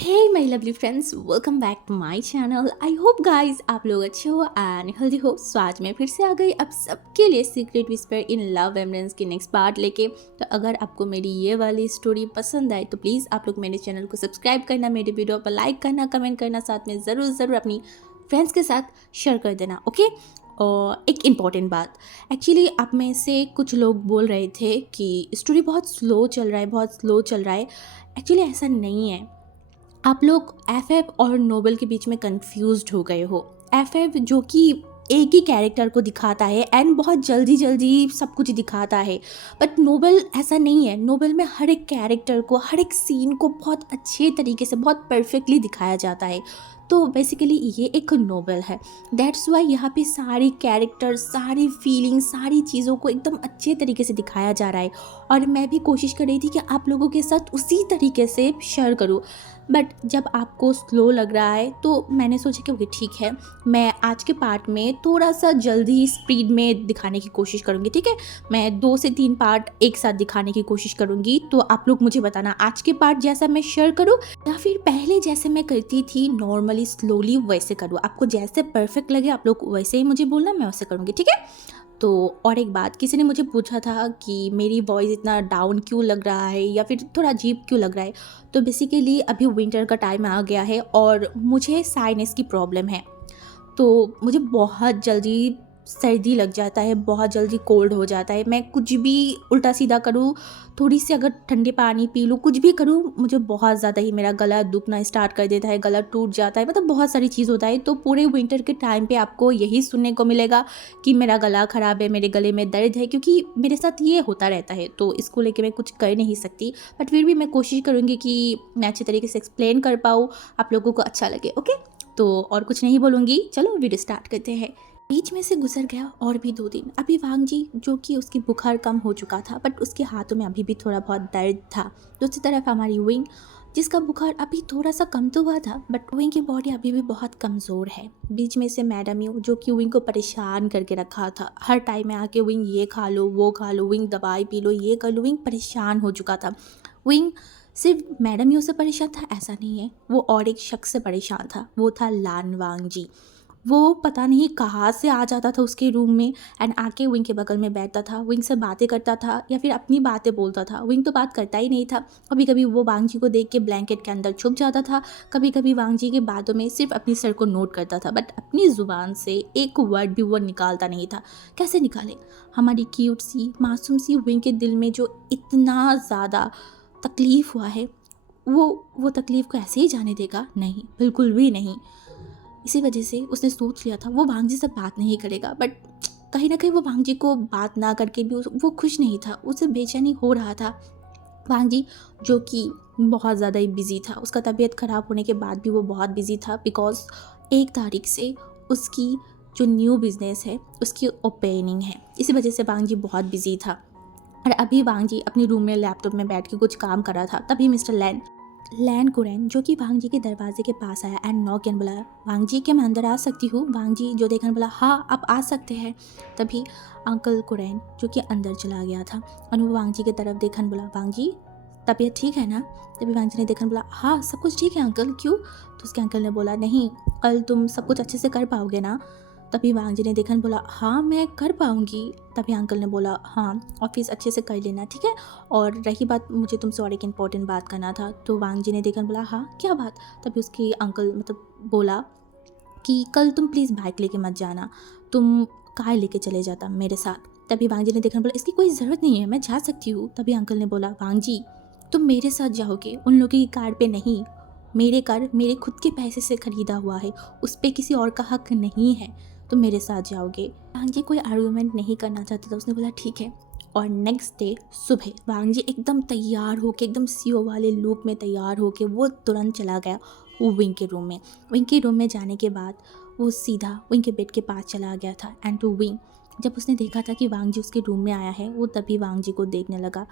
Hey my lovely friends, welcome back to my channel. I hope guys आप लोग अच्छे हो एंड हेल्दी हो। सो आज मैं फिर से आ गई अब सबके लिए सीक्रेट विस्पर इन लव एमरेंस की नेक्स्ट पार्ट लेके। तो अगर आपको मेरी ये वाली स्टोरी पसंद आए तो प्लीज़ आप लोग मेरे चैनल को सब्सक्राइब करना, मेरे वीडियो पर लाइक करना, कमेंट करना, साथ में ज़रूर अपनी फ्रेंड्स के साथ शेयर कर देना, ओके। और एक इम्पॉर्टेंट बात, एक्चुअली आप में से कुछ लोग बोल रहे थे कि स्टोरी बहुत स्लो चल रहा है, बहुत स्लो चल रहा है। एक्चुअली ऐसा नहीं है। आप लोग एफएफ और नोबल के बीच में कंफ्यूज्ड हो गए हो। एफएफ जो कि एक ही कैरेक्टर को दिखाता है एंड बहुत जल्दी जल्दी सब कुछ दिखाता है, बट नोबल ऐसा नहीं है। नोबल में हर एक कैरेक्टर को, हर एक सीन को बहुत अच्छे तरीके से, बहुत परफेक्टली दिखाया जाता है। तो बेसिकली ये एक नोबल है। दैट्स वाई यहाँ पे सारी कैरेक्टर, सारी फीलिंग्स, सारी चीज़ों को एकदम अच्छे तरीके से दिखाया जा रहा है। और मैं भी कोशिश कर रही थी कि आप लोगों के साथ उसी तरीके से शेयर करूँ, बट जब आपको स्लो लग रहा है तो मैंने सोचा कि ओके ठीक है, मैं आज के पार्ट में थोड़ा सा जल्दी स्पीड में दिखाने की कोशिश करूँगी, ठीक है। मैं 2 से 3 पार्ट एक साथ दिखाने की कोशिश करूँगी। तो आप लोग मुझे बताना आज के पार्ट जैसा मैं शेयर करूँ या फिर पहले जैसे मैं करती थी नॉर्मली स्लोली वैसे करूँ। आपको जैसे परफेक्ट लगे आप लोग वैसे ही मुझे बोलना, मैं वैसे करूँगी, ठीक है। तो और एक बात, किसी ने मुझे पूछा था कि मेरी वॉइस इतना डाउन क्यों लग रहा है या फिर थोड़ा अजीब क्यों लग रहा है। तो बेसिकली अभी विंटर का टाइम आ गया है और मुझे साइनस की प्रॉब्लम है। तो मुझे बहुत जल्दी सर्दी लग जाता है, बहुत जल्दी कोल्ड हो जाता है। मैं कुछ भी उल्टा सीधा करूँ, थोड़ी सी अगर ठंडे पानी पी लूँ, कुछ भी करूँ, मुझे बहुत ज़्यादा ही मेरा गला दुखना स्टार्ट कर देता है, गला टूट जाता है, मतलब बहुत सारी चीज़ होता है। तो पूरे विंटर के टाइम पे आपको यही सुनने को मिलेगा कि मेरा गला ख़राब है, मेरे गले में दर्द है, क्योंकि मेरे साथ ये होता रहता है। तो इसको लेके मैं कुछ कर नहीं सकती, बट फिर भी मैं कोशिश करूँगी कि मैं अच्छे तरीके से एक्सप्लेन कर पाऊँ, आप लोगों को अच्छा लगे, ओके। तो और कुछ नहीं बोलूँगी, चलो वीडियो स्टार्ट करते हैं। बीच में से गुजर गया और भी 2 दिन। अभी वांग जी, जो कि उसकी बुखार कम हो चुका था, बट उसके हाथों में अभी भी थोड़ा बहुत दर्द था। दूसरी तरफ हमारी विंग, जिसका बुखार अभी थोड़ा सा कम तो हुआ था, बट विंग की बॉडी अभी भी बहुत कमज़ोर है। बीच में से मैडम यू, जो कि विंग को परेशान करके रखा था, हर टाइम में आके विंग ये खा लो, वो खा लो, विंग दवाई पी लो, ये कर लो, विंग परेशान हो चुका था। विंग सिर्फ मैडम यू से परेशान था ऐसा नहीं है, वो और एक शख्स से परेशान था। वो था लान वांग जी। वो पता नहीं कहाँ से आ जाता था उसके रूम में एंड आके विंग के बगल में बैठता था, विंग से बातें करता था या फिर अपनी बातें बोलता था। विंग तो बात करता ही नहीं था। कभी कभी वो वांग जी को देख के ब्लैंकेट के अंदर छुप जाता था, कभी कभी वांग जी के बातों में सिर्फ अपनी सर को नोट करता था, बट अपनी ज़ुबान से एक वर्ड भी वो निकालता नहीं था। कैसे निकाले? हमारी क्यूट सी मासूम सी विंग के दिल में जो इतना ज़्यादा तकलीफ़ हुआ है, वो तकलीफ़ को ऐसे ही जाने देगा? नहीं, बिल्कुल भी नहीं। इसी वजह से उसने सोच लिया था वो भांग जी से बात नहीं करेगा, बट कहीं ना कहीं वो भांग जी को बात ना करके भी वो खुश नहीं था, उसे बेचैनी हो रहा था। भांग जी, जो कि बहुत ज़्यादा ही बिज़ी था, उसका तबीयत ख़राब होने के बाद भी वो बहुत बिज़ी था, बिकॉज 1 तारीख से उसकी जो न्यू बिज़नेस है उसकी ओपनिंग है। इसी वजह से भांग जी बहुत बिज़ी था। और अभी वांग जी अपने रूम में लैपटॉप में बैठ के कुछ काम कर रहा था, तभी मिस्टर लैन लैन कुरैन, जो कि वांग जी के दरवाजे के पास आया एंड नॉक एंड बुलाया, वांग जी क्या मैं अंदर आ सकती हूँ? वांग जी जो देखने बोला हाँ आप आ सकते हैं। तभी अंकल कुरैन, जो कि अंदर चला गया था और वो वांग जी की तरफ देखने बोला, वांग जी तबीयत ठीक है ना? तभी वांग जी ने देखने बोला हाँ सब कुछ ठीक है अंकल, क्यों? तो उसके अंकल ने बोला नहीं, कल तुम सब कुछ अच्छे से कर पाओगे ना? तभी वांग जी ने देखा बोला हाँ मैं कर पाऊँगी। तभी अंकल ने बोला हाँ ऑफिस अच्छे से कर लेना, ठीक है। और रही बात, मुझे तुमसे और एक इम्पॉर्टेंट बात करना था। तो वांग जी ने देखा बोला हाँ क्या बात? तभी उसकी अंकल बोला कि कल तुम प्लीज़ बाइक लेके मत जाना, तुम कार लेके चले जाता मेरे साथ। तभी वांग जी ने देखा बोला इसकी कोई ज़रूरत नहीं है, मैं जा सकती हूँ। तभी अंकल ने बोला वांग जी तुम मेरे साथ जाओगे, उन लोगों की कार पे नहीं। मेरे कार मेरे खुद के पैसे से ख़रीदा हुआ है, उस पर किसी और का हक नहीं है, तो मेरे साथ जाओगे। वांग जी कोई आर्गूमेंट नहीं करना चाहता था, उसने बोला ठीक है। और नेक्स्ट डे सुबह वांग जी एकदम तैयार होके, एकदम सीओ वाले लुक में तैयार होके वो तुरंत चला गया वो विंग के रूम में। विंग के रूम में जाने के बाद वो सीधा विंग के बेड के पास चला गया था एंड टू विंग, जब उसने देखा था कि वांग जी उसके रूम में आया है, वो तभी वांग जी को देखने लगा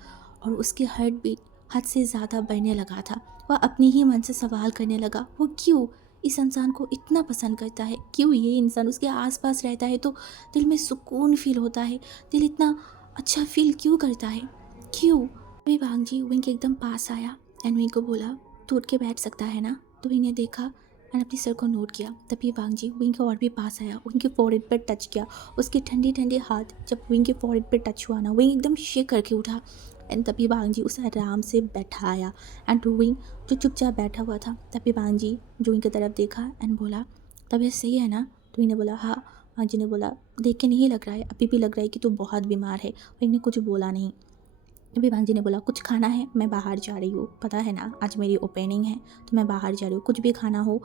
और उसकी हार्ट बीट हद से ज़्यादा बढ़ने लगा था। वह अपने ही मन से सवाल करने लगा वो क्यों इस इंसान को इतना पसंद करता है, क्यों ये इंसान उसके आसपास रहता है तो दिल में सुकून फील होता है, दिल इतना अच्छा फील क्यों करता है, क्यों? वे वांग जी विंग के एकदम पास आया एंड विंग को बोला तो उठ के बैठ सकता है ना। तो विंग ने देखा और अपने सर को नोट किया। तभी वांग जी विंग के और भी पास आया, उनके फोrehead पर टच किया। उसके ठंडी ठंडी हाथ जब विंग के फोrehead पर टच हुआ ना, विंग एकदम शेक करके उठा। एंड तभी वांग जी उसे आराम से बैठाया। एंड विंग जो चुपचाप बैठा हुआ था, तभी वांग जी जो विंग की तरफ देखा एंड बोला, तबीयत सही है ना। तो विंग ने बोला हाँ। वांग जी ने बोला, देख के नहीं लग रहा है, अभी भी लग रहा है कि तू बहुत बीमार है। विंग ने कुछ बोला नहीं। तभी भांजी ने बोला, कुछ खाना है, मैं बाहर जा रही हूँ, पता है ना आज मेरी ओपनिंग है, तो मैं बाहर जा रही हूँ, कुछ भी खाना हो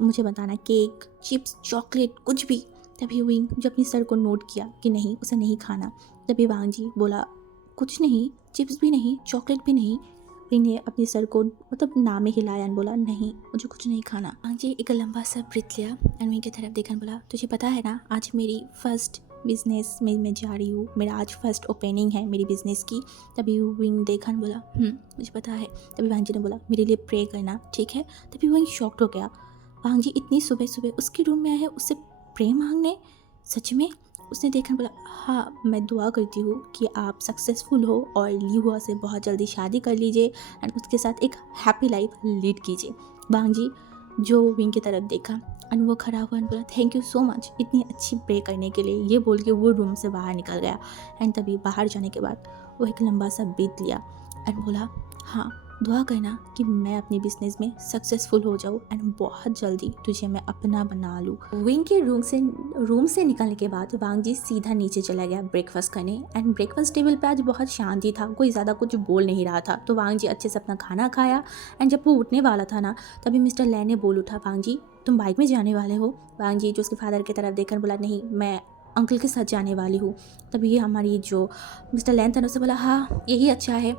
मुझे बताना, केक, चिप्स, चॉकलेट, कुछ भी। तभी विंग जो अपनी सर को नोट किया कि नहीं, उसे नहीं खाना। तभी भांजी बोला, कुछ नहीं, चिप्स भी नहीं, चॉकलेट भी नहीं। विंग ने अपनी सर को मतलब ना में हिलाया एंड बोला, नहीं मुझे कुछ नहीं खाना। भांजी एक लंबा सा ब्रीथ लिया एंड विंग की तरफ देखा बोला, तुझे पता है ना आज मेरी फर्स्ट बिजनेस में मैं जा रही हूँ, मेरा आज फर्स्ट ओपनिंग है मेरी बिज़नेस की। तभी विंग देखा बोला, मुझे पता है। तभी वांग जी ने बोला, मेरे लिए प्रे करना, ठीक है। तभी विंग शॉक्ड हो गया, वांग जी इतनी सुबह सुबह उसके रूम में आए हैं उससे प्रे मांगने, सच में। उसने देखा बोला, हाँ मैं दुआ करती हूँ कि आप सक्सेसफुल हो और ली हुआ से बहुत जल्दी शादी कर लीजिए एंड उसके साथ एक हैप्पी लाइफ लीड कीजिए। वांग जी जो विंग की तरफ देखा एंड वो खड़ा हुआ एंड बोला, थैंक यू सो मच इतनी अच्छी प्रे करने के लिए। ये बोल के वो रूम से बाहर निकल गया। एंड तभी बाहर जाने के बाद वो एक लंबा सा ब्रीथ लिया एंड बोला, हाँ दुआ करना कि मैं अपनी बिजनेस में सक्सेसफुल हो जाऊँ एंड बहुत जल्दी तुझे मैं अपना बना लूँ। विंग के रूम से निकलने के बाद वांग जी सीधा नीचे चला गया ब्रेकफास्ट करने। एंड ब्रेकफास्ट टेबल पे आज बहुत शांति था, कोई ज़्यादा कुछ बोल नहीं रहा था। तो वांग जी अच्छे से अपना खाना खाया एंड जब वो उठने वाला था ना, तभी मिस्टर लैन ने बोल उठा, वांग जी तुम बाइक में जाने वाले हो। वांग जी जो उसके फादर की तरफ देखकर बोला, नहीं मैं अंकल के साथ जाने वाली हूँ। तभी हमारी जो मिस्टर लैन था ना, उससे बोला, हाँ यही अच्छा है,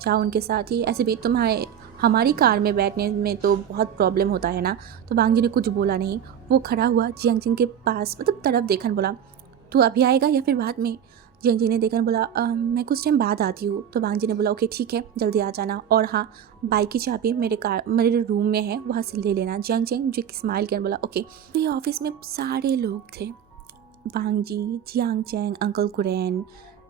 जाओ उनके साथ ही, ऐसे भी तुम्हारे हमारी कार में बैठने में तो बहुत प्रॉब्लम होता है ना। तो वांग जी ने कुछ बोला नहीं। वो खड़ा हुआ जियांग जिंग के पास मतलब तरफ देखन बोला, तू अभी आएगा या फिर बाद में। जियांग जिंग ने देखन बोला, मैं कुछ टाइम बाद आती हूँ। तो वांग जी ने बोला, ओके ठीक है जल्दी आ जाना, और हाँ बाइक की चाबी मेरे रूम में है, वहाँ से ले लेना। जियांग जिंग जो स्माइल कर बोला, ओके। तो ये ऑफिस में सारे लोग थे, Wang ji, Jiang Chang, uncle कुरैन,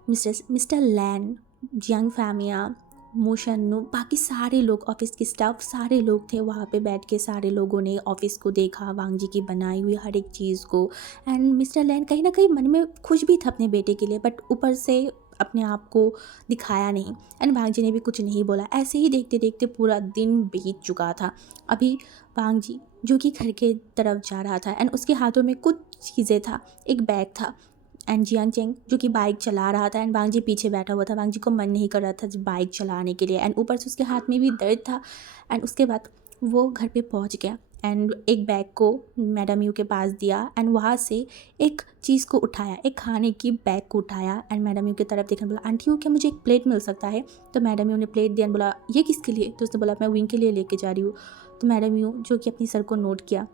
मिस्टर लैन, जियांग फैमिया, मोशन्नू, बाकी सारे लोग ऑफिस के स्टाफ सारे लोग थे वहाँ पे बैठ के। सारे लोगों ने ऑफिस को देखा, वांग जी की बनाई हुई हर एक चीज़ को। एंड मिस्टर लैन कहीं ना कहीं मन में खुश भी था अपने बेटे के लिए, बट ऊपर से अपने आप को दिखाया नहीं। एंड वांग जी ने भी कुछ नहीं बोला। ऐसे ही देखते देखते पूरा दिन बीत चुका था। अभी वांग जी जो कि घर के तरफ जा रहा था एंड उसके हाथों में कुछ चीज़ें था, एक बैग था। एंड जियांग चेंग जो कि बाइक चला रहा था एंड वांग जी पीछे बैठा हुआ था। वांग जी को मन नहीं कर रहा था बाइक चलाने के लिए एंड ऊपर से उसके हाथ में भी दर्द था। एंड उसके बाद वो घर पे पहुंच गया एंड एक बैग को मैडम यू के पास दिया एंड वहाँ से एक चीज़ को उठाया, एक खाने की बैग को उठाया एंड मैडम यू की तरफ देखने बोला, आंटी यू क्या मुझे एक प्लेट मिल सकता है। तो मैडम यू ने प्लेट दिया एंड बोला, ये किसके लिए। तो उसने बोला, मैं विंग के लिए लेके जा रही हूँ। तो मैडम यू जो कि अपनी सर को नोट किया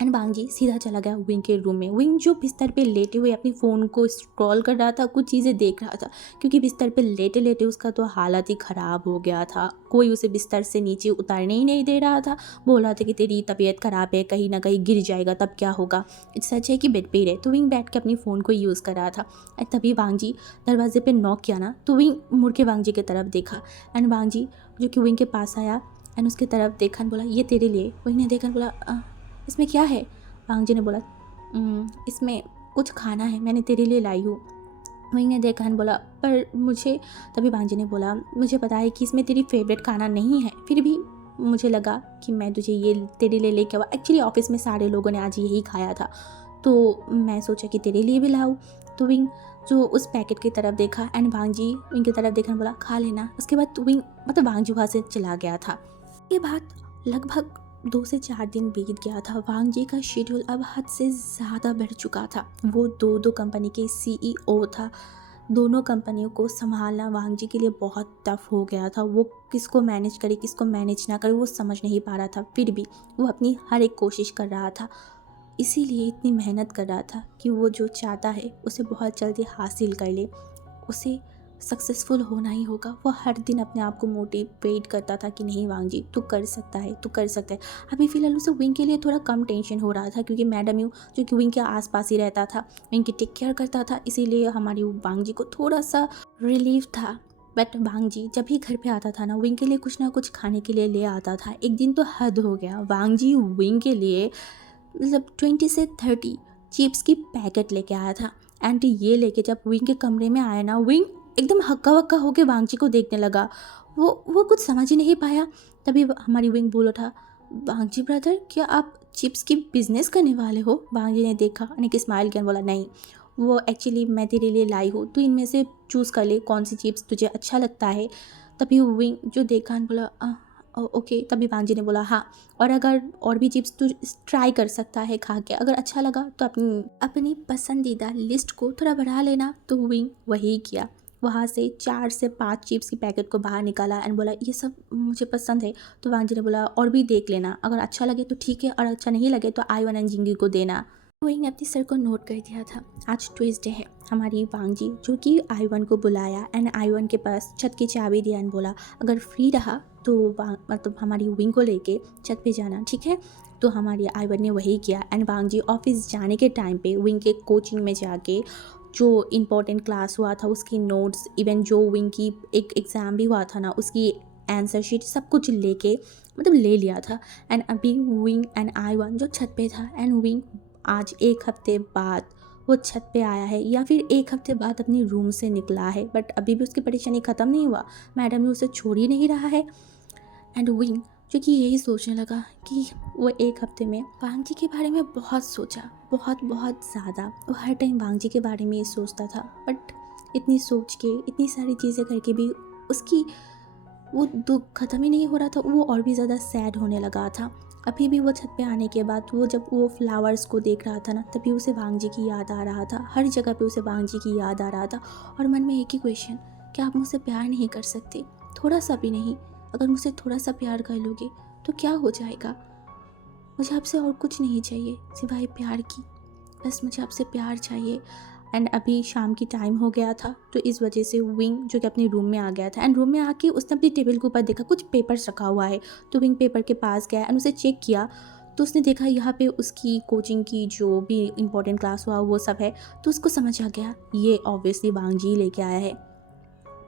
एंड वांग जी सीधा चला गया विंग के रूम में। विंग जो बिस्तर पे लेटे हुए अपनी फ़ोन को स्क्रॉल कर रहा था, कुछ चीज़ें देख रहा था, क्योंकि बिस्तर पे लेटे लेटे उसका तो हालत ही ख़राब हो गया था। कोई उसे बिस्तर से नीचे उतारने ही नहीं दे रहा था। बोल रहा था कि तेरी तबीयत ख़राब है, कहीं ना कहीं गिर जाएगा तब क्या होगा, सच है कि बेड पे ही रहे। तो विंग बैठ के अपनी फ़ोन को यूज़ कर रहा था। तभी वांग जी दरवाजे पर नॉक किया ना, तो विंग मुड़ के वांग जी की तरफ देखा एंड वांग जी जो कि विंग के पास आया एंड उसकी तरफ देखा बोला, ये तेरे लिए। विंग ने देखा बोला, इसमें क्या है। वांग जी ने बोला, इसमें कुछ खाना है, मैंने तेरे लिए लाई हूँ। विंग ने देखा एंड बोला, पर मुझे। तभी वांग जी ने बोला, मुझे पता है कि इसमें तेरी फेवरेट खाना नहीं है, फिर भी मुझे लगा कि मैं तुझे ये तेरे लिए लेके आवा। एक्चुअली ऑफिस में सारे लोगों ने आज यही खाया था, तो मैं सोचा कि तेरे लिए भी लाऊं। तो विंग जो उस पैकेट की तरफ देखा एंड वांग जी विंग की तरफ देखने बोला, खा लेना। उसके बाद विंग मतलब वांग जी वहाँ से चला गया था। ये बात लगभग 2 से 4 दिन बीत गया था। वांग जी का शेड्यूल अब हद से ज़्यादा बढ़ चुका था। वो दो कंपनी के CEO था। दोनों कंपनियों को संभालना वांग जी के लिए बहुत टफ हो गया था। वो किसको मैनेज करे किसको मैनेज ना करे वो समझ नहीं पा रहा था। फिर भी वो अपनी हर एक कोशिश कर रहा था, इसीलिए इतनी मेहनत कर रहा था कि वो जो चाहता है उसे बहुत जल्दी हासिल कर ले। उसे सक्सेसफुल होना ही होगा। वो हर दिन अपने आप को मोटिवेट करता था कि नहीं वांग जी तू कर सकता है, तू कर सकता है। अभी फ़िलहाल उसे विंग के लिए थोड़ा कम टेंशन हो रहा था, क्योंकि मैडम यू जो कि विंग के आसपास ही रहता था, विंग की टेक केयर करता था, इसीलिए हमारी वांग जी को थोड़ा सा रिलीफ था। बट वांग जी जब भी घर पे आता था ना, विंग के लिए कुछ ना कुछ खाने के लिए ले आता था। एक दिन तो हद हो गया, वांग जी विंग के लिए मतलब 20 से 30 चिप्स की पैकेट लेके आया था। एंड ये लेके जब विंग के कमरे में आया ना, विंग एकदम हक्का वक्का होके वांग जी को देखने लगा। वो कुछ समझ ही नहीं पाया। तभी हमारी विंग बोल उठा, वांग जी ब्रदर, क्या आप चिप्स की बिजनेस करने वाले हो? वांग जी ने देखा, एक स्माइल किया, बोला नहीं, वो एक्चुअली मैं तेरे लिए लाई हूँ, तू इनमें से चूज़ कर ले कौन सी चिप्स तुझे अच्छा लगता है। तभी विंग जो देखा and बोला ओके। तभी वांग जी ने बोला हाँ, और अगर और भी चिप्स तू ट्राई कर सकता है खा के, अगर अच्छा लगा तो अपनी अपनी पसंदीदा लिस्ट को थोड़ा बढ़ा लेना। तो विंग वही किया, वहाँ से 4 से 5 चिप्स की पैकेट को बाहर निकाला एंड बोला ये सब मुझे पसंद है। तो वांग जी ने बोला और भी देख लेना, अगर अच्छा लगे तो ठीक है, और अच्छा नहीं लगे तो आईवन एंड जिंगी को देना। विंग ने अपनी सर को नोट कर दिया था। आज ट्यूसडे है। हमारी वांग जी जो कि आईवन को बुलाया एंड आईवन के पास छत की चाबी दिया एंड बोला अगर फ्री रहा तो मतलब हमारी विंग को लेके छत पे जाना, ठीक है। तो हमारी आईवन ने वही किया एंड वांग जी ऑफिस जाने के टाइम पे विंग के कोचिंग में जाके जो इम्पोर्टेंट क्लास हुआ था उसकी नोट्स, इवन जो विंग की एक एग्ज़ाम भी हुआ था ना उसकी आंसर शीट, सब कुछ लेके मतलब ले लिया था। एंड अभी विंग एंड आईवन जो छत पे था एंड विंग आज 1 हफ्ते बाद वो छत पे आया है, या फिर 1 हफ्ते बाद अपनी रूम से निकला है, बट अभी भी उसकी परेशानी ख़त्म नहीं हुआ। मैडम ने उसे छोड़ ही नहीं रहा है। एंड विंग जो कि यही सोचने लगा कि वो 1 हफ्ते में वांग जी के बारे में बहुत सोचा, बहुत बहुत ज़्यादा। वो हर टाइम वांग जी के बारे में ही सोचता था, बट इतनी सोच के इतनी सारी चीज़ें करके भी उसकी वो दुख ख़त्म ही नहीं हो रहा था। वो और भी ज़्यादा सैड होने लगा था। अभी भी वो छत पे आने के बाद वो जब वो फ्लावर्स को देख रहा था ना, तभी उसे वांग जी की याद आ रहा था। हर जगह पे उसे वांग जी की याद आ रहा था। और मन में एक ही क्वेश्चन, क्या आप मुझसे प्यार नहीं कर सकते? थोड़ा सा भी नहीं? अगर मुझसे थोड़ा सा प्यार कर लोगे तो क्या हो जाएगा? मुझे आपसे और कुछ नहीं चाहिए सिवाय प्यार की, बस मुझे आपसे प्यार चाहिए। एंड अभी शाम की टाइम हो गया था, तो इस वजह से विंग जो कि अपने रूम में आ गया था एंड रूम में आके उसने अपनी टेबल के ऊपर देखा कुछ पेपर्स रखा हुआ है। तो विंग पेपर के पास गया एंड उसे चेक किया। तो उसने देखा यहाँ पे उसकी कोचिंग की जो भी इंपॉर्टेंट क्लास हुआ वो सब है। तो उसको समझ आ गया ये ऑब्वियसली वांग जी लेके आया है।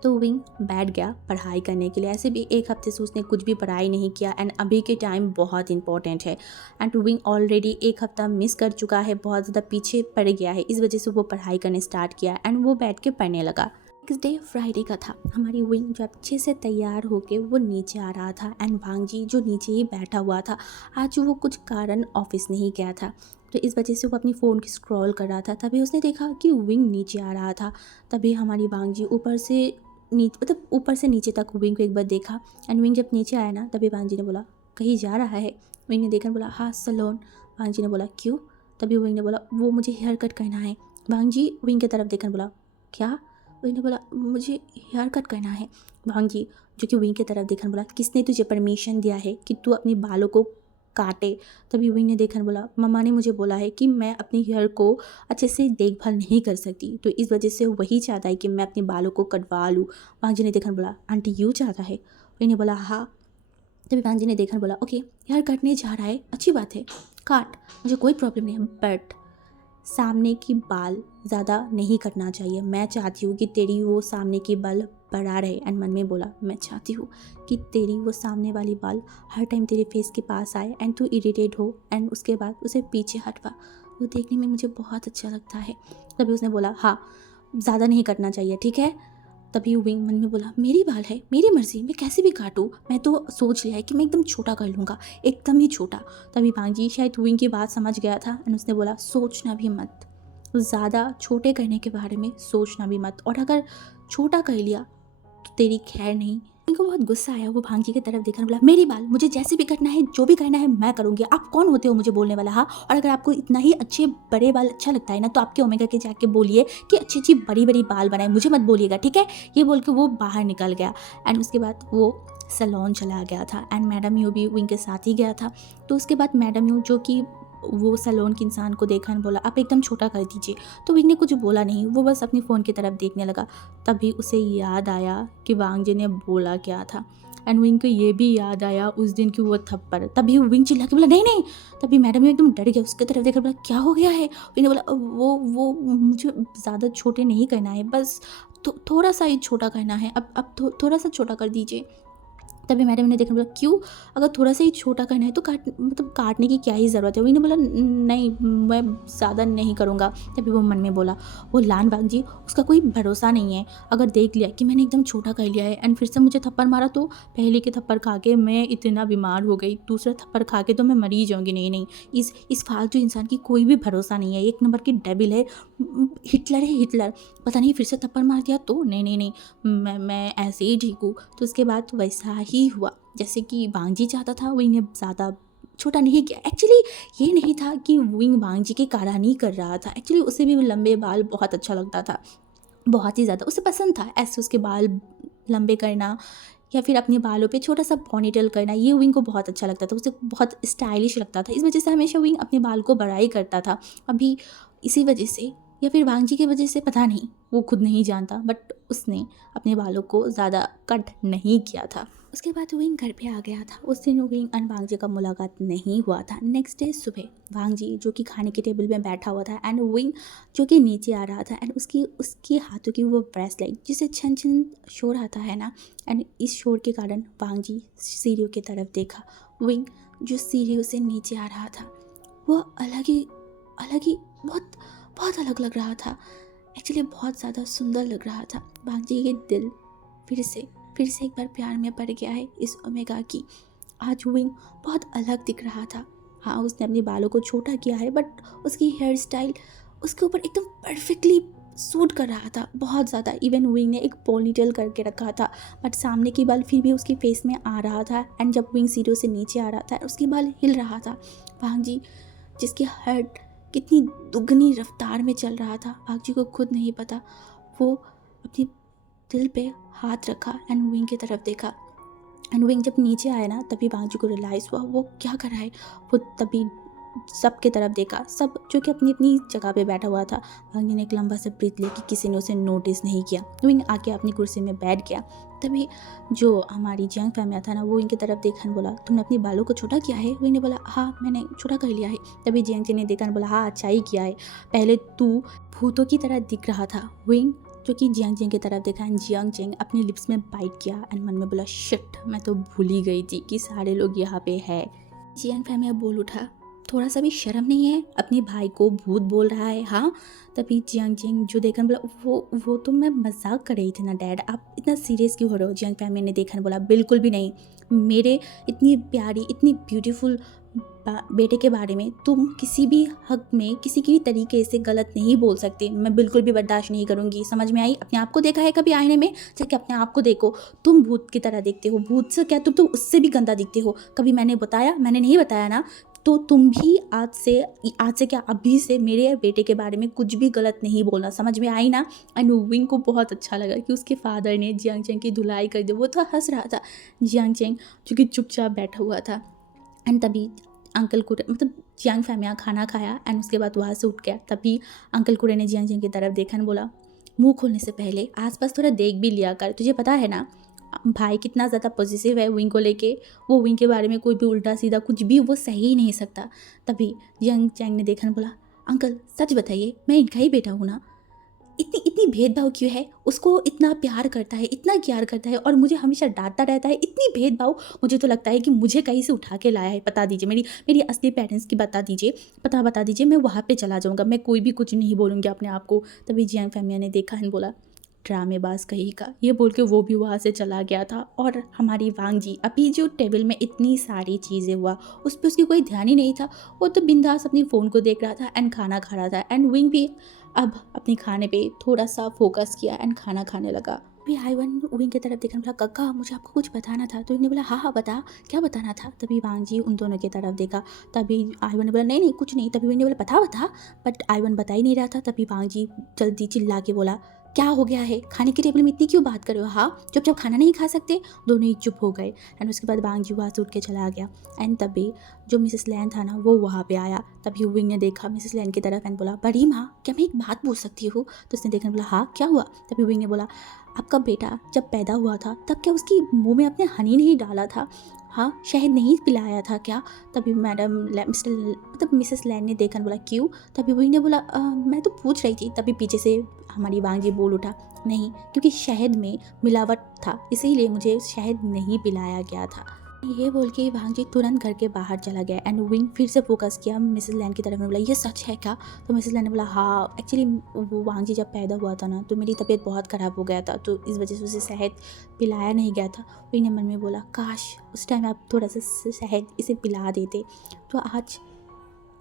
तो विंग बैठ गया पढ़ाई करने के लिए। ऐसे भी 1 हफ्ते से उसने कुछ भी पढ़ाई नहीं किया एंड अभी के टाइम बहुत इंपॉर्टेंट है। एंड विंग ऑलरेडी 1 हफ्ता मिस कर चुका है, बहुत ज़्यादा पीछे पड़ गया है। इस वजह से वो पढ़ाई करने स्टार्ट किया एंड वो बैठ के पढ़ने लगा। नेक्स्ट डे फ्राइडे का था। हमारी विंग जो अच्छे से तैयार होके वो नीचे आ रहा था एंड वांग जी जो नीचे ही बैठा हुआ था। आज वो कुछ कारण ऑफिस नहीं गया था, तो इस वजह से वो अपनी फ़ोन की स्क्रॉल कर रहा था। तभी उसने देखा कि विंग नीचे आ रहा था। तभी हमारी वांग जी ऊपर से मतलब ऊपर से नीचे तक विंग को एक बार देखा एंड विंग जब नीचे आया ना, तभी वांग जी ने बोला कहीं जा रहा है? विंग ने देखा, बोला हाँ सैलून। वांग जी ने बोला क्यों? तभी विंग ने बोला वो मुझे हेयर कट करना है। वांग जी विंग की तरफ देखकर बोला क्या? विंग ने बोला मुझे हेयर कट करना है। वांग जी जो कि विंग की तरफ देखकर बोला किसने तुझे परमिशन दिया है कि तू अपने बालों को काटे? तभी विंग ने देखकर बोला मम्मा ने मुझे बोला है कि मैं अपनी हेयर को अच्छे से देखभाल नहीं कर सकती, तो इस वजह से वही चाहता है कि मैं अपने बालों को कटवा लूँ। वांग जी ने देखकर बोला आंटी यूँ चाहता है? विंग ने बोला हाँ। तभी वांग जी ने देखकर बोला ओके, हेयर कटने जा रहा है, अच्छी बात है, काट, मुझे कोई प्रॉब्लम नहीं है, बट सामने की बाल ज़्यादा नहीं कटना चाहिए। मैं चाहती हूँ कि तेरी वो सामने की बाल बड़ा रहे। एंड मन में बोला मैं चाहती हूँ कि तेरी वो सामने वाली बाल हर टाइम तेरे फेस के पास आए एंड तू इरिटेट हो एंड उसके बाद उसे पीछे हटवा, वो देखने में मुझे बहुत अच्छा लगता है। तभी उसने बोला हाँ, ज़्यादा नहीं कटना चाहिए, ठीक है। तभी विंग मन में बोला मेरी बाल है, मेरी मर्जी, मैं कैसे भी काटूँ, मैं तो सोच लिया है कि मैं एकदम छोटा कर लूँगा, एकदम ही छोटा। तभी वांग जी शायद विंग की बात समझ गया था एंड उसने बोला सोचना भी मत, ज़्यादा छोटे करने के बारे में सोचना भी मत, और अगर छोटा कर लिया तो तेरी खैर नहीं। इनको बहुत गुस्सा आया। वो भांग जी की तरफ देखकर बोला मेरी बाल मुझे जैसे भी कटना है, जो भी करना है मैं करूँगी, आप कौन होते हो मुझे बोलने वाला? हाँ, और अगर आपको इतना ही अच्छे बड़े बाल अच्छा लगता है ना, तो आपके ओमेगा के जाके बोलिए कि अच्छी अच्छी बड़ी बड़ी बाल बनाए, मुझे मत बोलिएगा, ठीक है। ये बोल के वो बाहर निकल गया एंड उसके बाद वो सैलून चला गया था एंड मैडम यू भी विंग के साथ ही गया था। तो उसके बाद मैडम यू जो कि वो सैलून के इंसान को देखा और बोला आप एकदम छोटा कर दीजिए। तो विंग ने कुछ बोला नहीं, वो बस अपनी फ़ोन की तरफ देखने लगा। तभी उसे याद आया कि वांग जी ने बोला क्या था एंड विंग को ये भी याद आया उस दिन की वो थप्पड़। तभी विंग चिल्ला के बोला नहीं नहीं। तभी मैडम एकदम डर गया, उसके तरफ देखकर बोला क्या हो गया है? विंग ने बोला वो मुझे ज़्यादा छोटे नहीं करना है, बस थोड़ा सा ही छोटा करना है, अब थोड़ा सा छोटा कर दीजिए। तभी मैडम ने देखा, बोला क्यों, अगर थोड़ा सा ही छोटा करना है तो काटने की क्या ही ज़रूरत है। वही ने बोला नहीं, मैं ज़्यादा नहीं करूँगा। तभी वो मन में बोला, वो लान बाग जी, उसका कोई भरोसा नहीं है, अगर देख लिया कि मैंने एकदम छोटा कर लिया है एंड फिर से मुझे थप्पड़ मारा तो पहले के थप्पड़ खा के मैं इतना बीमार हो गई, दूसरा थप्पड़ खा के तो मैं मर ही जाऊँगी। नहीं नहीं, इस फालतू इंसान की कोई भी भरोसा नहीं है, एक नंबर की डेबिल है, हिटलर है हिटलर। पता नहीं फिर से थप्पड़ मार दिया तो नहीं नहीं नहीं, मैं ऐसे ही ठीक हूँ। तो उसके बाद वैसा ही हुआ जैसे कि वांगजी चाहता था। विंग ने ज़्यादा छोटा नहीं किया। एक्चुअली ये नहीं था कि विंग वांगजी के कारण ही कर रहा था, एक्चुअली उसे भी लंबे बाल बहुत अच्छा लगता था, बहुत ही ज़्यादा उसे पसंद था ऐसे उसके बाल लंबे करना या फिर अपने बालों पे छोटा सा पोनीटेल करना, ये विंग को बहुत अच्छा लगता था, उसे बहुत स्टाइलिश लगता था। इस वजह से हमेशा विंग अपने बाल को बड़ा ही करता था। अभी इसी वजह से या फिर वांगजी की वजह से पता नहीं, वो खुद नहीं जानता, बट उसने अपने बालों को ज़्यादा कट नहीं किया था। उसके बाद विंग घर पे आ गया था। उस दिन विंग और वांगजी का मुलाकात नहीं हुआ था। नेक्स्ट डे सुबह वांगजी जो कि खाने के टेबल में बैठा हुआ था एंड विंग जो कि नीचे आ रहा था एंड उसके हाथों की वो ब्रेसलेट जिसे छन छन शोर आता है ना, एंड इस शोर के कारण वांगजी सीढ़ियों की तरफ देखा। विंग जो सीढ़ियों से नीचे आ रहा था वो अलग ही बहुत बहुत अलग लग रहा था। एक्चुअली बहुत ज़्यादा सुंदर लग रहा था। वांगजी के दिल फिर से एक बार प्यार में पड़ गया है इस ओमेगा की। आज विंग बहुत अलग दिख रहा था। हाँ, उसने अपने बालों को छोटा किया है बट उसकी हेयर स्टाइल उसके ऊपर एकदम परफेक्टली सूट कर रहा था बहुत ज़्यादा। इवन विंग ने एक पोनीटेल करके रखा था बट सामने की बाल फिर भी उसके फेस में आ रहा था एंड जब विंग सीढ़ियों से नीचे आ रहा था उसके बाल हिल रहा था। वांगजी जिसकी हार्ट कितनी दुगनी रफ्तार में चल रहा था वांगजी को खुद नहीं पता, वो अपनी दिल पे हाथ रखा एंड विंग की तरफ देखा। एंड विंग जब नीचे आया ना तभी वांगजी को रियलाइज़ हुआ वो क्या कर रहा है। वो तभी सब की तरफ देखा, सब जो कि अपनी अपनी जगह पे बैठा हुआ था। वांगजी ने एक लंबा सा ब्रीथ लिया कि किसी ने उसे नोटिस नहीं किया। विंग आके अपनी कुर्सी में बैठ गया। तभी जो हमारी जियांग फैमिया था ना वो विंग की तरफ देखा बोला, तुमने अपने बालों को छोटा किया है। विंग ने बोला हाँ मैंने छोटा कर लिया है। तभी जियांग जी ने देखा बोला हाँ अच्छा ही किया है, पहले तू भूतों की तरह दिख रहा था। विंग जो कि जियांग जिंग की तरफ देखा एंड जियांग जिंग अपने लिप्स में बाइट किया एंड मन में बोला शिट, मैं तो भूल ही गई थी कि सारे लोग यहाँ पे है। जियांग फैमिया बोल उठा, थोड़ा सा भी शर्म नहीं है, अपने भाई को भूत बोल रहा है। हाँ, तभी जियांग जिंग जो देखा बोला वो तो मैं मजाक कर रही थी ना डैड, आप इतना सीरियस क्यों हो रहे हो। जियांग फैमिली ने देखा बोला बिल्कुल भी नहीं, मेरे इतनी प्यारी इतनी ब्यूटीफुल बेटे के बारे में तुम किसी भी हक में किसी की भी तरीके से गलत नहीं बोल सकते। मैं बिल्कुल भी बर्दाश्त नहीं करूँगी, समझ में आई। अपने आप को देखा है कभी आईने में, जाके अपने आप को देखो, तुम भूत की तरह दिखते हो। भूत से क्या, तुम तो उससे भी गंदा दिखते हो। कभी मैंने नहीं बताया ना, तो तुम भी आज से क्या अभी से मेरे बेटे के बारे में कुछ भी गलत नहीं बोलना, समझ में आई ना। एंड विंग को बहुत अच्छा लगा कि उसके फादर ने जियांग चेंग की धुलाई कर दी। वो तो हंस रहा था जियांग चेंग जो कि चुपचाप बैठा हुआ था। एंड तभी अंकल कुरे मतलब जियांग फैमिया खाना खाया एंड उसके बाद वहाँ से उठ गया। तभी अंकल कुरे ने जियांग जिंग की तरफ देखा और बोला, मुंह खोलने से पहले आसपास थोड़ा देख भी लिया कर, तुझे पता है ना भाई कितना ज़्यादा पॉजिटिव है विंग को लेके। वो विंग के बारे में कोई भी उल्टा सीधा कुछ भी वो सही नहीं सकता। तभी जियांग चैंग ने देखा और बोला, अंकल सच बताइए मैं इनका ही बेटा हूँ ना, इतनी इतनी भेदभाव क्यों है। उसको इतना प्यार करता है, इतना प्यार करता है और मुझे हमेशा डांटता रहता है, इतनी भेदभाव। मुझे तो लगता है कि मुझे कहीं से उठा के लाया है। बता दीजिए मेरी असली पेरेंट्स की बता दीजिए, मैं वहाँ पे चला जाऊँगा, मैं कोई भी कुछ नहीं बोलूँगी अपने आप को। तभी जियांग फैमिया ने देखा एंड बोला, ड्रामेबाज कहीं का, ये बोल के वो भी वहाँ से चला गया था। और हमारी वांगजी अभी जो टेबल में इतनी सारी चीज़ें हुआ उस पर उसकी कोई ध्यान ही नहीं था। वो तो बिंदास अपनी फ़ोन को देख रहा था एंड खाना खा रहा था। एंड विंग भी अब अपने खाने पे थोड़ा सा फोकस किया एंड खाना खाने लगा। भी आईवन विंग की तरफ देखा, बोला कक्का मुझे आपको कुछ बताना था। तो विंग ने बोला हाँ बता, क्या बताना था। तभी वांगजी उन दोनों की तरफ देखा। तभी आईवन ने बोला नहीं कुछ नहीं। तभी विंग ने बोला बता, बट आईवन बता ही नहीं रहा था। तभी वांगजी जल्दी चिल्ला के बोला, क्या हो गया है, खाने के टेबल में इतनी क्यों बात कर रहे हो। हाँ, चुपचाप खाना नहीं खा सकते। दोनों ही चुप हो गए एंड उसके बाद वांगजी वहाँ से उठ के चला गया। एंड तभी जो मिसेस लैन था ना वो वहाँ पे आया। तभी विंग ने देखा मिसेस लैन की तरफ एंड बोला, बड़ी माँ क्या मैं एक बात पूछ सकती हूँ। तो उसने देखा बोला हाँ क्या हुआ। तभी विंग ने बोला, आपका बेटा जब पैदा हुआ था तब क्या उसकी मुंह में आपने हनी नहीं डाला था। हाँ शहद नहीं पिलाया था क्या? तभी मिसेस लैन ने देखा, बोला क्यों? तभी वही ने बोला मैं तो पूछ रही थी। तभी पीछे से हमारी वांग जी बोल उठा, नहीं क्योंकि शहद में मिलावट था, इसीलिए मुझे शहद नहीं पिलाया गया था। ये बोल के वांग जी तुरंत घर के बाहर चला गया एंड विंग फिर से फोकस किया मिसेस लैन की तरफ में, बोला ये सच है क्या? तो मिसेस लैन ने बोला हाँ एक्चुअली वो वांग जी जब पैदा हुआ था ना तो मेरी तबीयत बहुत ख़राब हो गया था, तो इस वजह से उसे शहद पिलाया नहीं गया था। विंग ने मन में बोला काश उस टाइम आप थोड़ा सा शहद इसे पिला देते तो आज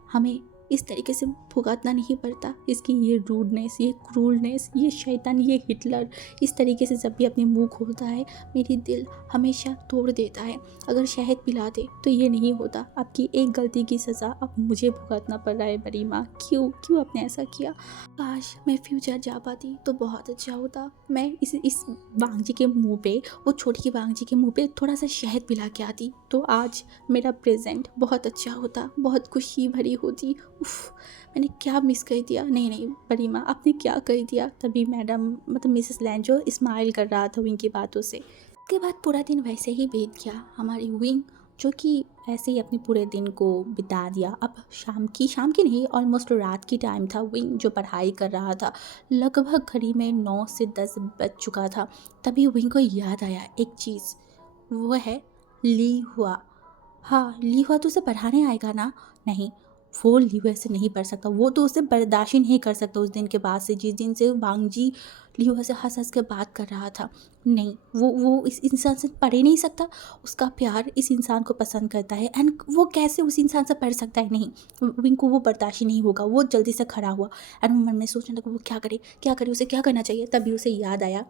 हमें इस तरीके से भुगतना नहीं पड़ता। इसकी ये रूडनेस, ये क्रूरनेस, ये शैतान, ये हिटलर इस तरीके से जब भी अपने मुंह खोलता है मेरी दिल हमेशा तोड़ देता है। अगर शहद पिला दे तो ये नहीं होता। आपकी एक गलती की सज़ा अब मुझे भुगतना पड़ रहा है बड़ी माँ, क्यों आपने ऐसा किया? काश मैं फ्यूचर जा पाती तो बहुत अच्छा होता। मैं इस वांग जी के मुँह पे, वो छोटी की वांग जी के मुँह पे थोड़ा सा शहद पिला के आती तो आज मेरा प्रेजेंट बहुत अच्छा होता, बहुत खुशी भरी होती। उफ, मैंने क्या मिस कर दिया। नहीं बड़ी माँ आपने क्या कर दिया? तभी मिसेस लैन जो स्माइल कर रहा था विंग की बातों से। उसके बाद पूरा दिन वैसे ही बीत गया। हमारी विंग जो कि ऐसे ही अपने पूरे दिन को बिता दिया। अब शाम की नहीं, ऑलमोस्ट रात की टाइम था। विंग जो पढ़ाई कर रहा था, लगभग घड़ी में 9 से 10 बज चुका था। तभी विंग को याद आया एक चीज़, वो है ली हुआ। हाँ ली हुआ तो उसे पढ़ाने आएगा ना? नहीं, वो ली हुआ से नहीं पढ़ सकता, वो तो उसे बर्दाश्त ही नहीं कर सकता उस दिन के बाद से, जिस दिन से वांग जी ली हुआ से हंस के बात कर रहा था। नहीं, वो इस इंसान से पढ़ ही नहीं सकता। उसका प्यार इस इंसान को पसंद करता है एंड वो कैसे उस इंसान से पढ़ सकता है? नहीं, विंग को वो बर्दाश्त ही नहीं होगा। वो जल्दी से खड़ा हुआ एंड मन में सोचने लगा वो क्या करे, उसे क्या करना चाहिए। तभी उसे याद आया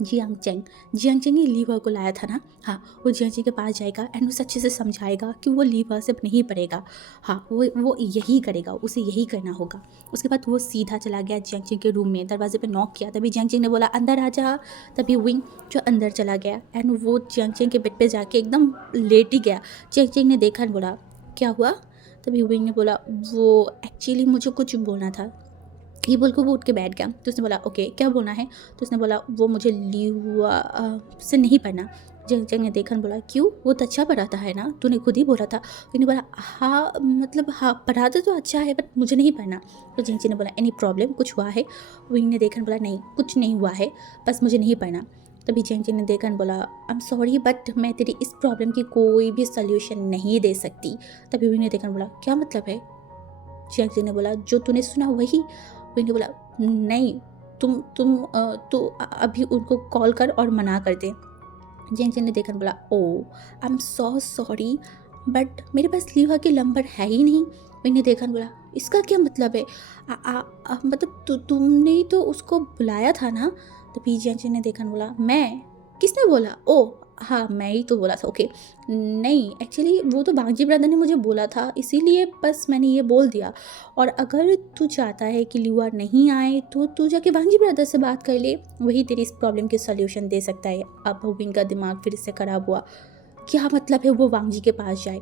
जियांग चेंग ही लीवर को लाया था ना। हाँ, वो जियांग चेंग के पास जाएगा एंड उसे अच्छे से समझाएगा कि वो लीवर से नहीं पड़ेगा। हाँ, वो यही करेगा, उसे यही करना होगा। उसके बाद वो सीधा चला गया जियांग चेंग के रूम में, दरवाजे पे नॉक किया। तभी जियांग चेंग ने बोला अंदर आ जा। तभी विंग जो अंदर चला गया एंड वो जियांग चेंग के बेड पे जाके एकदम लेट ही गया। जियांग चेंग ने देखा, बोला क्या हुआ? तभी विंग ने बोला वो एक्चुअली मुझे कुछ बोलना था। ये बोल के वो उठ के बैठ गया। तो उसने बोला ओके क्या बोलना है? तो उसने बोला वो मुझे ली हुआ से नहीं पढ़ना। जंग ने देखा, बोला क्यों? वो तो अच्छा पढ़ाता है ना, तूने खुद ही बोला था। उसने बोला हाँ मतलब हाँ पढ़ाता तो अच्छा है बट मुझे नहीं पढ़ना। तो जंग ने बोला एनी प्रॉब्लम, कुछ हुआ है? विंग ने देखा, बोला नहीं कुछ नहीं हुआ है, बस मुझे नहीं पढ़ना। तभी जंग ने देखा, बोला आई एम सॉरी बट मैं तेरी इस प्रॉब्लम की कोई भी सोल्यूशन नहीं दे सकती। तभी विंग ने देखा, बोला क्या मतलब है? जंग ने बोला जो तूने सुना वही। विंग ने बोला नहीं, तो अभी उनको कॉल कर और मना कर दे। जेंग ने देखकर बोला oh I am so sorry but मेरे पास लीवा के नंबर है ही नहीं। विंग ने देखकर बोला इसका क्या मतलब है? मतलब तुमने ही तो उसको बुलाया था ना? तो पी जेंग ने देखकर बोला मैं? किसने बोला? ओ हाँ मैं ही तो बोला था। ओके नहीं एक्चुअली वो तो बागजी ब्रदर ने मुझे बोला था, इसीलिए बस मैंने ये बोल दिया। और अगर तू चाहता है कि लिवा नहीं आए तो तू जाके बागजी ब्रदर से बात कर ले, वही तेरी इस प्रॉब्लम के सॉल्यूशन दे सकता है। अब विंग का दिमाग फिर से खराब हुआ। क्या मतलब है वो वांग जी के पास जाए?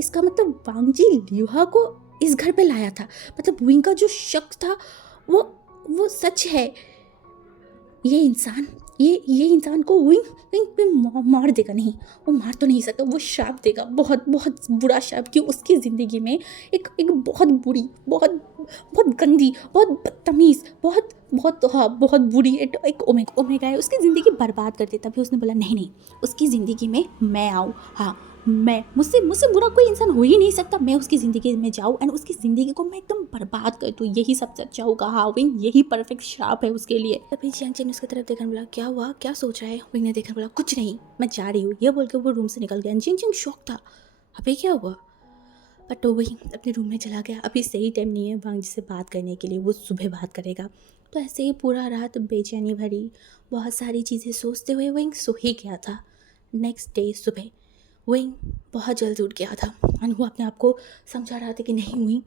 इसका मतलब वांग जी लिवा को इस घर पे लाया था। मतलब विंग का जो शक था वो सच है। ये इंसान को विंग पे मार देगा। नहीं, वो मार तो नहीं सकता, वो श्राप देगा, बहुत बहुत बुरा श्राप कि उसकी ज़िंदगी में एक बहुत बुरी, बहुत गंदी, बहुत बदतमीज़, बहुत बुरी एक ओमेगा है, उसकी ज़िंदगी बर्बाद कर देता। फिर उसने बोला नहीं उसकी ज़िंदगी में मैं आऊँ। हाँ मुझसे बुरा कोई इंसान हो ही नहीं सकता। मैं उसकी ज़िंदगी में जाऊँ एंड उसकी ज़िंदगी को मैं एकदम बर्बाद कर दूँ, यही सबसे अच्छा होगा। हाँ विंग यही परफेक्ट श्राप है उसके लिए। तभी जियांग चेन उसकी तरफ देखकर बोला क्या हुआ, क्या सोच रहा है? विंग ने देखकर बोला कुछ नहीं मैं जा रही हूँ। ये बोल के वो रूम से निकल गया। जियांग चेन शॉक था, अबे क्या हुआ? बट वही अपने रूम में चला गया। अभी सही टाइम नहीं है वांग जी से बात करने के लिए, वो सुबह बात करेगा। तो ऐसे ही पूरा रात बेचैनी भरी बहुत सारी चीज़ें सोचते हुए विंग सो ही गया था। नेक्स्ट डे सुबह विंग बहुत जल्द उठ गया था और वो अपने आप को समझा रहा था कि नहीं विंग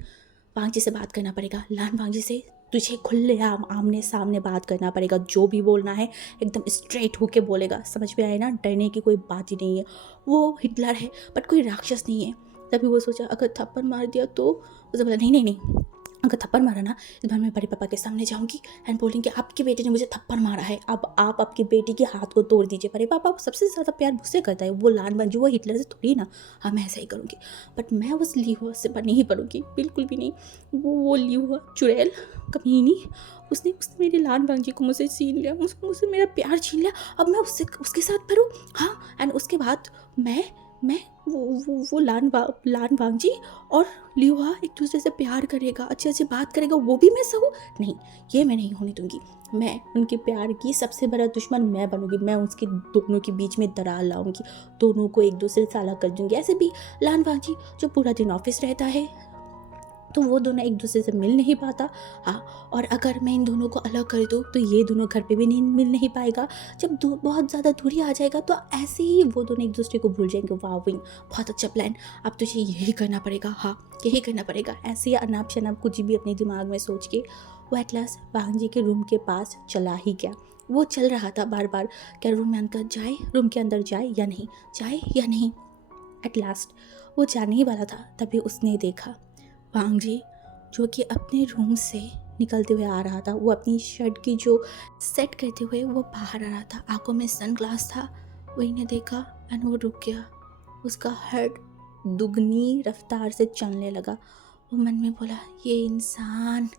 वांग जी से बात करना पड़ेगा। लान वांग जी से तुझे खुले आमने सामने बात करना पड़ेगा, जो भी बोलना है एकदम स्ट्रेट होके बोलेगा, समझ में आए ना? डरने की कोई बात ही नहीं है। वो हिटलर है बट कोई राक्षस नहीं है। तभी वो सोचा अगर थप्पड़ मार दिया तो उसे बोला नहीं अगर थप्पड़ मारा ना, इस बार मैं बड़े पापा के सामने जाऊंगी एंड बोलेंगे आपके बेटे ने मुझे थप्पड़ मारा है, अब आप आपकी बेटी के हाथ को तोड़ दीजिए। बड़े पापा सबसे ज़्यादा प्यार मुझसे करता है, वो लान बन जो वो हिटलर से थोड़ी ना। हाँ मैं ऐसा ही करूँगी, बट मैं उस ली हुआ से नहीं पढ़ूंगी, बिल्कुल भी नहीं। वो ली हुआ चुड़ैल कमीनी, उसने उसने मेरी लान बांजी को मुझसे छीन लिया, मुझसे मेरा प्यार छीन लिया। अब मैं उसके साथ पढ़ूँ? हाँ, एंड उसके बाद मैं वो लान बांजी और लियुआ एक दूसरे से प्यार करेगा, अच्छे अच्छे बात करेगा, वो भी मैं सहूँ? नहीं, ये मैं नहीं होने दूंगी। मैं उनके प्यार की सबसे बड़ा दुश्मन मैं बनूंगी। मैं उसके दोनों के बीच में दरार लाऊंगी, दोनों को एक दूसरे से अलग कर दूंगी। ऐसे भी लान बांजी जो पूरा दिन ऑफिस रहता है, तो वो दोनों एक दूसरे से मिल नहीं पाता। हाँ, और अगर मैं इन दोनों को अलग कर दूँ तो ये दोनों घर पे भी नहीं मिल नहीं पाएगा। जब बहुत ज़्यादा दूरी आ जाएगा तो ऐसे ही वो दोनों एक दूसरे को भूल जाएंगे। वाह विंग, बहुत अच्छा प्लान, अब तुझे यही करना पड़ेगा। हाँ, यही करना पड़ेगा। ऐसे ही अनाप शनाप कुछ भी अपने दिमाग में सोच के वो एट लास्ट वांग जी के रूम के पास चला ही गया। वो चल रहा था बार बार, क्या रूम में अंदर जाए, रूम के अंदर जाए या नहीं, जाए या नहीं। एट लास्ट वो जाने ही वाला था, तभी उसने देखा वांग जी जो कि अपने रूम से निकलते हुए आ रहा था। वो अपनी शर्ट की जो सेट करते हुए वो बाहर आ रहा था, आंखों में सनग्लास था। वही ने देखा एंड वो रुक गया। उसका हार्ट दुगनी रफ्तार से चलने लगा। वो मन में बोला, ये इंसान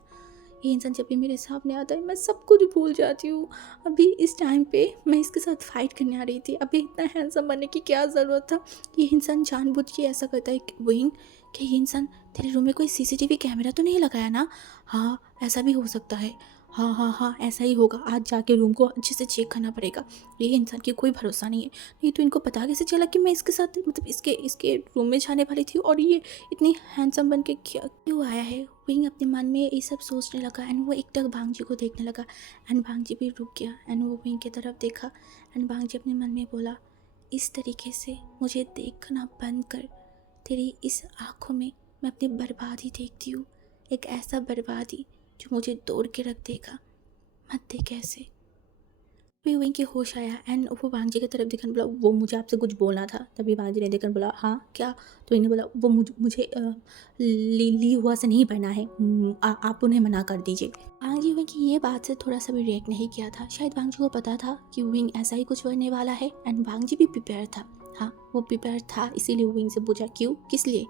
जब भी मेरे सामने आता है मैं सब कुछ भूल जाती हूँ। अभी इस टाइम पे मैं इसके साथ फाइट करने आ रही थी, अभी इतना हैंडसम बनने की क्या ज़रूरत था। ये इंसान जानबूझ के ऐसा करता है विंग कि ये इंसान तेरे रूम में कोई सीसीटीवी कैमरा तो नहीं लगाया ना? हाँ, ऐसा भी हो सकता है। हाँ हाँ हाँ, ऐसा ही होगा। आज जाके रूम को अच्छे से चेक करना पड़ेगा। ये इंसान की कोई भरोसा नहीं है। नहीं तो इनको पता कैसे चला कि मैं इसके साथ मतलब इसके रूम में जाने वाली थी, और ये इतनी हैंडसम बन के क्यों आया है। विंग अपने मन में ये सब सोचने लगा एंड वो एकटक भांग जी को देखने लगा एंड भांग जी भी रुक गया एंड वो विंग की तरफ देखा एंड भांग जी अपने मन में बोला, इस तरीके से मुझे देखना बंद कर। तेरी इस आँखों में मैं अपनी बर्बादी देखती हूँ, एक ऐसा बर्बादी जो मुझे तोड़ के रख देगा। मत देख ऐसे। फिर वहीं की होश आया एंड वो वांगजी की तरफ देखकर बोला, वो मुझे आपसे कुछ बोलना था। तभी वांगजी ने देखकर बोला, हाँ क्या? तो इन्हें बोला, वो मुझे ली हुआ से नहीं पढ़ना है, आप उन्हें मना कर दीजिए। वांगजी विंग की ये बात से थोड़ा सा भी रिएक्ट नहीं किया था। शायद वांगजी को पता था कि विंग ऐसा ही कुछ करने वाला है एंड वांगजी भी प्रिपेयर था। हाँ, वो प्रिपेयर था, इसीलिए विंग से पूछा क्यों, किस लिए।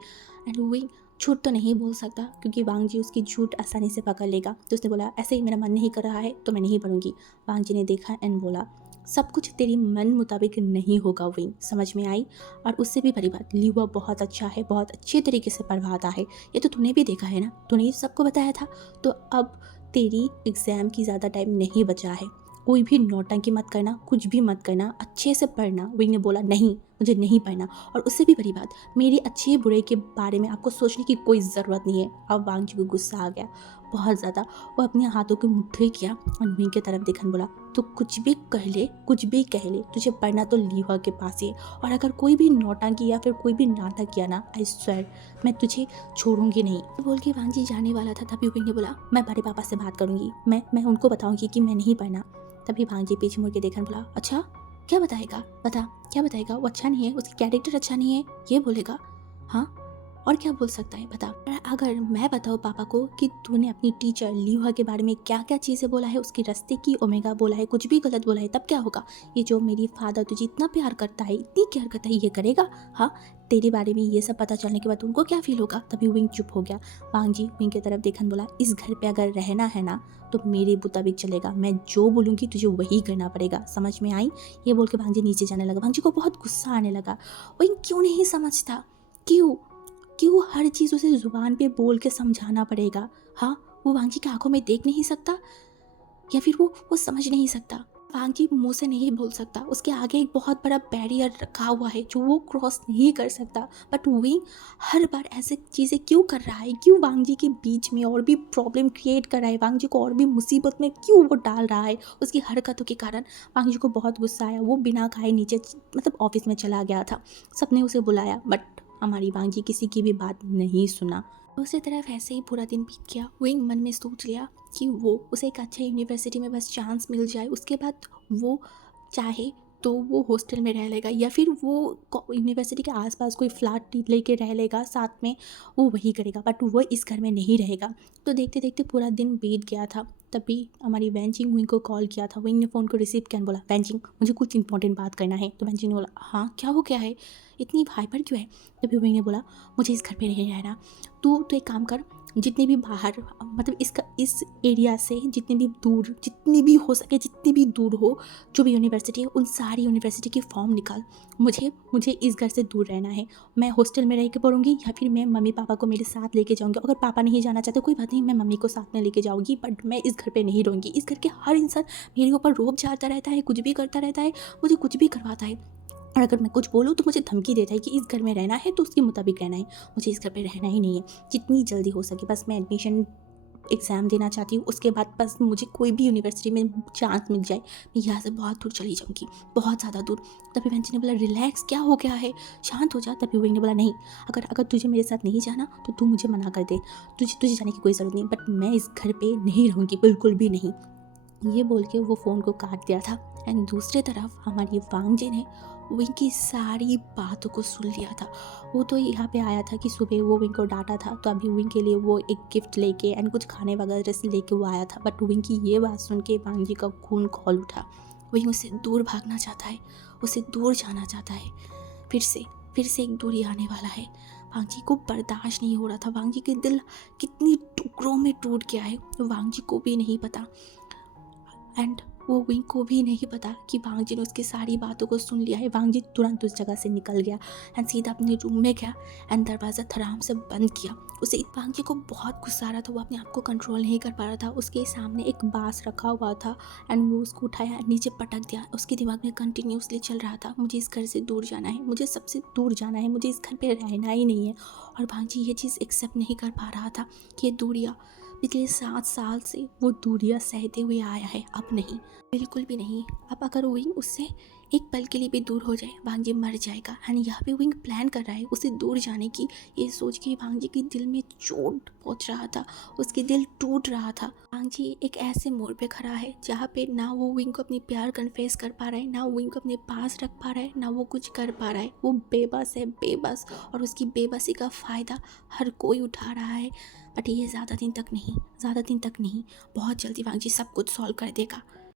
एंड विंग झूठ तो नहीं बोल सकता क्योंकि वांग जी उसकी झूठ आसानी से पकड़ लेगा। तो उसने बोला, ऐसे ही मेरा मन नहीं कर रहा है तो मैं नहीं पढ़ूंगी। वांग जी ने देखा एंड बोला, सब कुछ तेरी मन मुताबिक नहीं होगा विंग, समझ में आई। और उससे भी बड़ी बात, लियुआ बहुत अच्छा है, बहुत अच्छे तरीके से पढ़वाता है, ये तो तूने भी देखा है ना, तूने ही सबको बताया था। तो अब तेरी एग्ज़ाम की ज़्यादा टाइम नहीं बचा है, कोई भी नौटंकी मत करना, कुछ भी मत करना, अच्छे से पढ़ना। विंग ने बोला, नहीं मुझे नहीं पढ़ना। और उससे भी बड़ी बात, मेरी अच्छे बुरे के बारे में आपको सोचने की कोई ज़रूरत नहीं है। अब वांग जी को गुस्सा आ गया बहुत ज़्यादा। वो अपने हाथों की मुट्ठी किया और विंग की तरफ देखन बोला, तो कुछ भी कह ले, कुछ भी कह ले, तुझे पढ़ना तो लियुआ के पास ही है। और अगर कोई भी नौटंकी या फिर कोई भी नाटक किया ना, आई स्वेयर मैं तुझे छोड़ूंगी नहीं। बोल के वांग जी जाने वाला था, तभी विंग ने बोला, मैं बड़े पापा से बात करूंगी, मैं उनको बताऊंगी कि मैं नहीं पढ़ना। तभी वांग जी पीछे मुड़ के देखन बोला, अच्छा क्या बताएगा, बता क्या बताएगा। वो अच्छा नहीं है, उसकी कैरेक्टर अच्छा नहीं है, ये बोलेगा। हाँ, और क्या बोल सकता है बता। अगर मैं बताऊँ पापा को कि तूने अपनी टीचर लियुआ के बारे में क्या क्या चीज़ें बोला है, उसकी रास्ते की ओमेगा बोला है, कुछ भी गलत बोला है, तब क्या होगा। ये जो मेरी फादर तुझे इतना प्यार करता है, इतनी केयर करता है, ये करेगा। हाँ, तेरे बारे में ये सब पता चलने के बाद उनको क्या फील होगा। तभी विंग चुप हो गया। वांग जी विंग की तरफ देखन बोला, इस घर पे अगर रहना है ना तो मेरे मुताबिक चलेगा, मैं जो बोलूँगी तुझे वही करना पड़ेगा, समझ में आई। ये बोल के वांग जी नीचे जाने लगा। वांग जी को बहुत गुस्सा आने लगा। विंग क्यों नहीं समझता, क्यों हर चीज़ उसे ज़ुबान पे बोल के समझाना पड़ेगा। हाँ, वो वांग जी की आंखों में देख नहीं सकता या फिर वो समझ नहीं सकता। वांग जी मुँह से नहीं बोल सकता, उसके आगे एक बहुत बड़ा बैरियर रखा हुआ है जो वो क्रॉस नहीं कर सकता। बट विंग हर बार ऐसे चीज़ें क्यों कर रहा है, क्यों वांग जी के बीच में और भी प्रॉब्लम क्रिएट कर रहा है, वांग जी को और भी मुसीबत में क्यों वो डाल रहा है उसकी हरकतों के कारण। वांग जी को बहुत गुस्सा आया। वो बिना खाए नीचे मतलब ऑफिस में चला गया था। सबने उसे बुलाया बट हमारी वांग जी किसी की भी बात नहीं सुना। दूसरी तरफ ऐसे ही पूरा दिन बीत गया। विंग मन में सोच लिया कि वो उसे एक अच्छे यूनिवर्सिटी में बस चांस मिल जाए, उसके बाद वो चाहे तो वो हॉस्टल में रह लेगा या फिर वो यूनिवर्सिटी के आसपास कोई फ्लैट लेके रह लेगा, साथ में वो वही करेगा, बट वो इस घर में नहीं रहेगा। तो देखते देखते पूरा दिन बीत गया था। तभी हमारी वैंचिंग विंग को कॉल किया था। विंग ने फ़ोन को रिसीव किया, बोला वैंचिंग मुझे कुछ इंपॉर्टेंट बात करना है। तो वैंचिंग ने बोला हाँ क्या हो गया है, इतनी हाइपर क्यों है। तभी विंग ने बोला मुझे इस घर पे नहीं रहना, तू तो एक काम कर, जितने भी बाहर मतलब इस एरिया से जितनी भी हो सके, जितनी भी दूर हो, जो भी यूनिवर्सिटी है उन सारी यूनिवर्सिटी की फॉर्म निकाल। मुझे इस घर से दूर रहना है। मैं हॉस्टल में रह के पढ़ूंगी या फिर मैं मम्मी पापा को मेरे साथ लेके जाऊंगी। अगर पापा नहीं जाना चाहते कोई बात नहीं, मैं मम्मी को साथ में लेके जाऊंगी, बट मैं इस घर पे नहीं रहूँगी। इस घर के हर इंसान मेरे ऊपर रोब झाड़ता रहता है, कुछ भी करता रहता है, मुझे कुछ भी करवाता है, और अगर मैं कुछ बोलूँ तो मुझे धमकी देता है कि इस घर में रहना है तो उसके मुताबिक रहना है। मुझे इस घर पे रहना ही नहीं है। जितनी जल्दी हो सके बस मैं एडमिशन एग्ज़ाम देना चाहती हूँ, उसके बाद बस मुझे कोई भी यूनिवर्सिटी में चांस मिल जाए, मैं यहाँ से बहुत दूर चली जाऊँगी, बहुत ज़्यादा दूर। तभी वेंची ने बोला रिलैक्स, क्या हो गया है, शांत हो जा। तभी विंग ने बोला नहीं, अगर तुझे मेरे साथ नहीं जाना तो तू मुझे मना कर दे, तुझे जाने की कोई ज़रूरत नहीं, बट मैं इस घर पर नहीं रहूँगी, बिल्कुल भी नहीं। ये बोल के वो फ़ोन को काट दिया था। एंड दूसरी तरफ हमारी वांग जी ने विंग की सारी बातों को सुन लिया था। वो तो यहाँ पे आया था कि सुबह वो विंग को डांटा था, तो अभी विंग के लिए वो एक गिफ्ट लेके एंड कुछ खाने वगैरह से लेके वो आया था। बट विंग की ये बात सुन के वांग जी का खून खौल उठा। विंग उससे दूर भागना चाहता है, उससे दूर जाना चाहता है। फिर से एक दूरी आने वाला है। वांग जी को बर्दाश्त नहीं हो रहा था। वांग जी के दिल कितनी टुकड़ों में टूट गया है वांग जी को भी नहीं पता, एंड वो विंग को भी नहीं पता कि वांग जी ने उसकी सारी बातों को सुन लिया है। वांग जी तुरंत उस जगह से निकल गया एंड सीधा अपने रूम में गया एंड दरवाज़ा धड़ाम से बंद किया। उसे वांग जी को बहुत गुस्सा आ रहा था, वो अपने आप को कंट्रोल नहीं कर पा रहा था। उसके सामने एक बांस रखा हुआ था एंड वो उसको उठाया एंड नीचे पटक दिया। उसके दिमाग में कंटिन्यूसली चल रहा था मुझे इस घर से दूर जाना है, मुझे सबसे दूर जाना है, मुझे इस घर पर रहना ही नहीं है। और वांग जी ये चीज़ एक्सेप्ट नहीं कर पा रहा था कि ये दूरियाँ पिछले 7 साल से वो दूरियां सहते हुए आया है, अब नहीं, बिल्कुल भी नहीं। अब अगर विंग उससे एक पल के लिए भी दूर हो जाए वांग जी मर जाएगा। एंड यहाँ पे विंग प्लान कर रहा है उससे दूर जाने की। ये सोच के वांग जी के दिल में चोट पहुँच रहा था, उसके दिल टूट रहा था। वांग जी एक ऐसे मोड़ पे खड़ा है जहाँ पे ना वो विंग को अपनी प्यार कन्फेस कर पा रहा है, ना विंग को अपने पास रख पा रहा है, ना वो कुछ कर पा रहा है। वो बेबस है, बेबस, और उसकी बेबसी का फ़ायदा हर कोई उठा रहा है। बट ये ज़्यादा दिन तक नहीं, बहुत जल्दी वांग जी सब कुछ सॉल्व कर देगा।